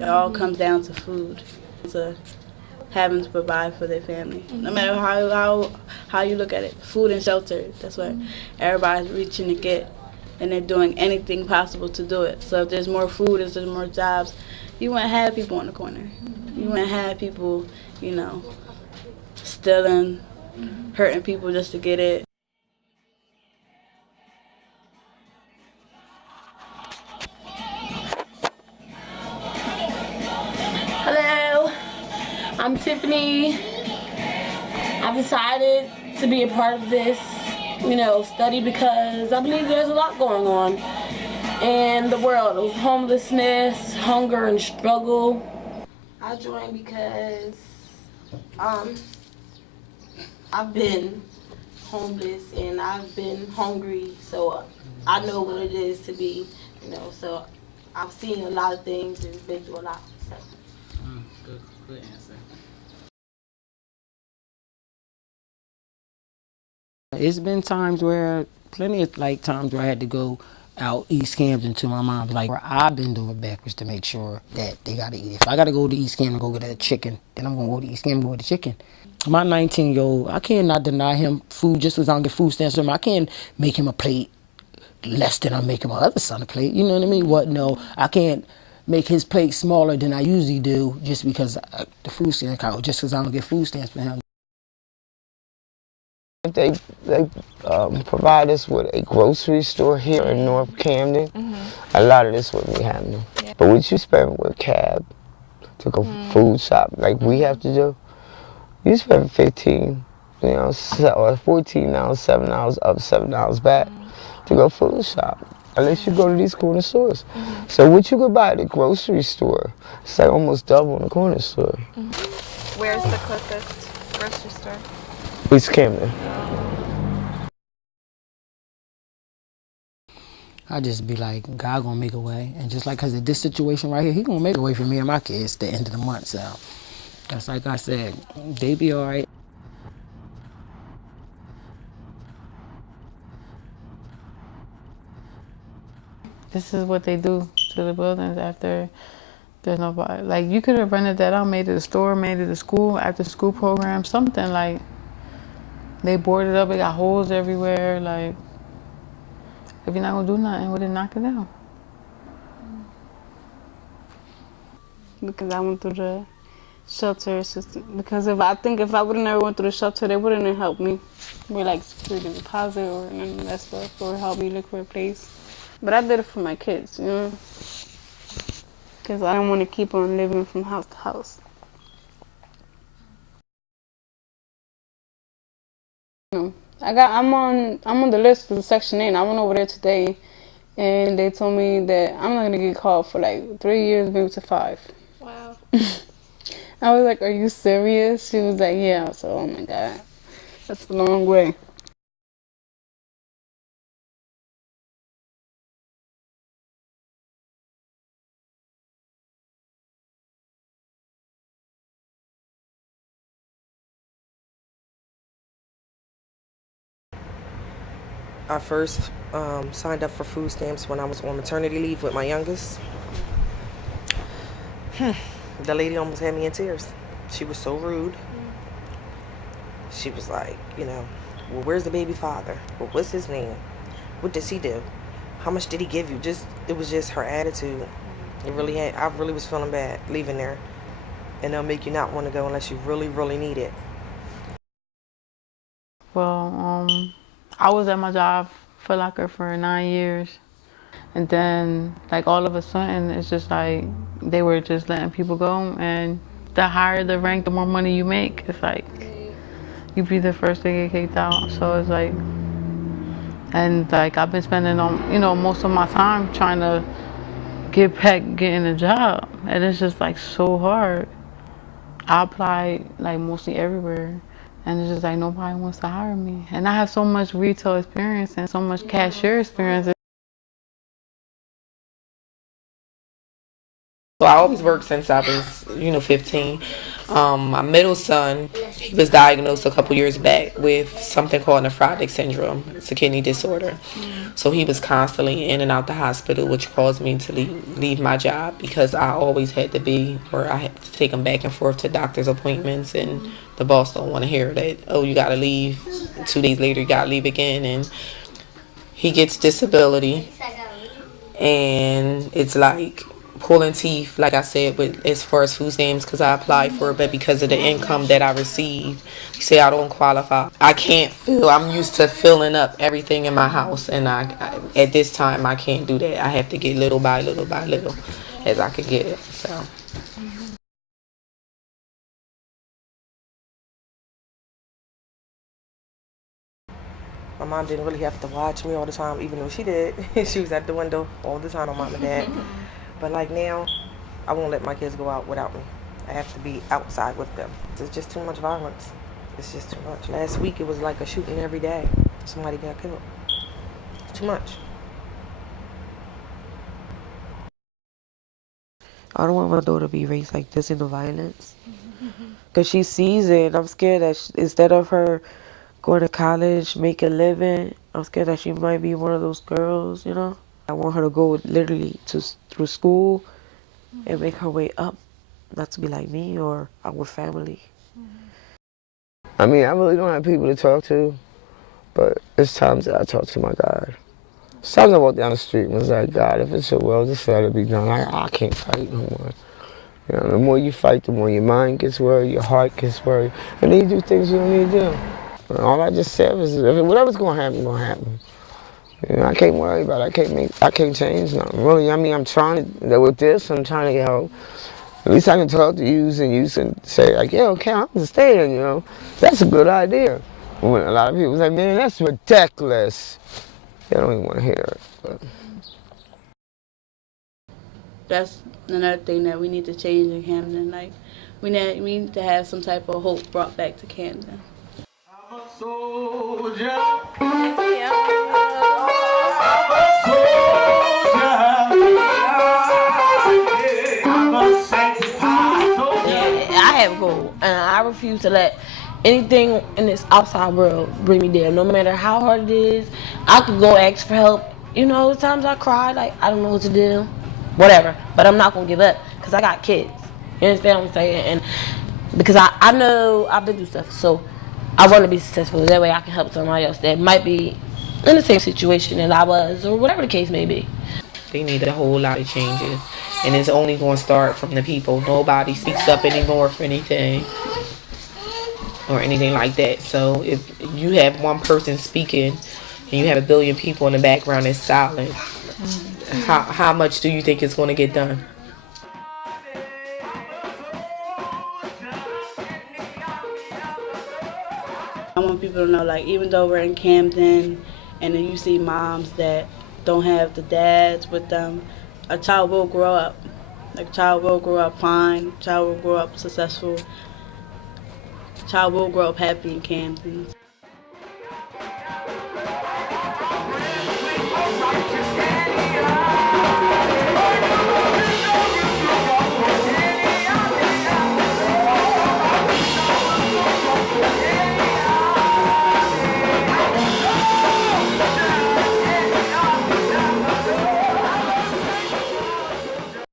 It all comes down to food, to having to provide for their family. No matter how you look at it, food and shelter, that's what everybody's reaching to get, and they're doing anything possible to do it. So if there's more food, if there's more jobs, you wouldn't have people on the corner. You wouldn't have people, stealing, hurting people just to get it. Hello, I'm Tiffany. I've decided to be a part of this, study because I believe there's a lot going on in the world of homelessness, hunger, and struggle. I joined because I've been homeless and I've been hungry, so I know what it is to be, so I've seen a lot of things and been through a lot. So. Good answer. It's been times where, plenty of times where I had to go out East Camden to my mom's, where I've been doing backwards to make sure that they gotta eat. If I gotta go to East Camden and go get a chicken, then I'm gonna go to East Camden and go get a chicken. My 19-year-old, I cannot deny him food just as I don't get food stamps from him. I can't make him a plate less than I'm making my other son a plate. You know what I mean? No, I can't make his plate smaller than I usually do just because the food stamps count, just because I don't get food stamps for him. They provide us with a grocery store here in North Camden. A lot of this wouldn't be happening. Yeah. But what you spend with cab to go food shop, like we have to do, you spend 15, or 14 now, $7 up, $7 back to go food shop. Unless you go to these corner stores. So what you could buy at the grocery store, it's like almost double in the corner store. Where's the closest grocery store? East Camden. I just be like, God gonna make a way. And just cause of this situation right here, he gonna make a way for me and my kids at the end of the month. So that's like I said, they be all right. This is what they do to the buildings after there's nobody. You could have rented that out, made it a store, made it a school, after school program, something. They boarded up, it got holes everywhere. If you're not gonna do nothing with it, knock it down. Because I went through the shelter system. Because if I would have never went through the shelter, they wouldn't have helped me with security deposit or none of that stuff, or help me look for a place. But I did it for my kids, because I don't want to keep on living from house to house. I'm on the list for the Section 8. I went over there today, and they told me that I'm not gonna get called for 3 years, maybe to 5. Wow. I was like, "Are you serious?" She was like, "Yeah." So, oh my God, that's a long way. I first signed up for food stamps when I was on maternity leave with my youngest. The lady almost had me in tears. She was so rude. She was like, well, where's the baby father? Well, what's his name? What does he do? How much did he give you? It was just her attitude. I really was feeling bad leaving there. And they'll make you not want to go unless you really, really need it. Well, I was at my job, Foot Locker, for 9 years. And then, all of a sudden, it's just they were just letting people go. And the higher the rank, the more money you make. It's you be the first to get kicked out. So it's and I've been spending most of my time trying to get back getting a job. And it's just so hard. I applied mostly everywhere. And it's just nobody wants to hire me. And I have so much retail experience and so much cashier experience. So I always worked since I was, 15. My middle son, he was diagnosed a couple years back with something called nephrotic syndrome. It's a kidney disorder. So he was constantly in and out the hospital, which caused me to leave my job because I always had to be, or I had to take him back and forth to doctor's appointments, and the boss don't want to hear that, oh, you got to leave. 2 days later, you got to leave again. And he gets disability, and it's like pulling teeth, like I said, with as far as food stamps, because I applied for it, but because of the income that I receive, you say I don't qualify. I can't fill. I'm used to filling up everything in my house, and I at this time I can't do that. I have to get little by little by little as I could get it. So. My mom didn't really have to watch me all the time, even though she did. She was at the window all the time on mom and dad. But like now, I won't let my kids go out without me. I have to be outside with them. There's just too much violence. It's just too much. Last week it was like a shooting every day. Somebody got killed. It's too much. I don't want my daughter to be raised like this in the violence. Because she sees it, and I'm scared that instead of her going to college, make a living, I'm scared that she might be one of those girls, you know? I want her to go literally through school and make her way up, not to be like me or our family. I mean, I really don't have people to talk to, but it's times that I talk to my God. Sometimes I walk down the street and it's like, God, if it's your will, just let it be done. I can't fight no more. You know, the more you fight, the more your mind gets worried, your heart gets worried, and then you do things you don't need to do. And all I just said was, whatever's going to happen. You know, I can't worry about it. I can't change nothing. Really, I mean, I'm trying to, with this, I'm trying to get help. At least I can talk to you and you can say, like, yeah, okay, I understand, you know. That's a good idea. When a lot of people say, man, that's ridiculous. They don't even want to hear it. But. That's another thing that we need to change in Camden. Like, we need to have some type of hope brought back to Camden. I'm a soldier. Yeah. I'm a soldier. I'm a sanctified soldier. I have a goal, and I refuse to let anything in this outside world bring me down. No matter how hard it is, I could go ask for help. You know, times I cry, like, I don't know what to do. Whatever, but I'm not gonna give up because I got kids. You understand what I'm saying? And because I know I've been through stuff, so I want to be successful. That way I can help somebody else that might be in the same situation as I was, or whatever the case may be. They need a whole lot of changes, and it's only going to start from the people. Nobody speaks up anymore for anything or anything like that. So if you have one person speaking and you have a billion people in the background that's silent, how much do you think it's going to get done? I want people to know, like, even though we're in Camden and then you see moms that don't have the dads with them, a child will grow up. Like, a child will grow up fine, a child will grow up successful, a child will grow up happy in Camden.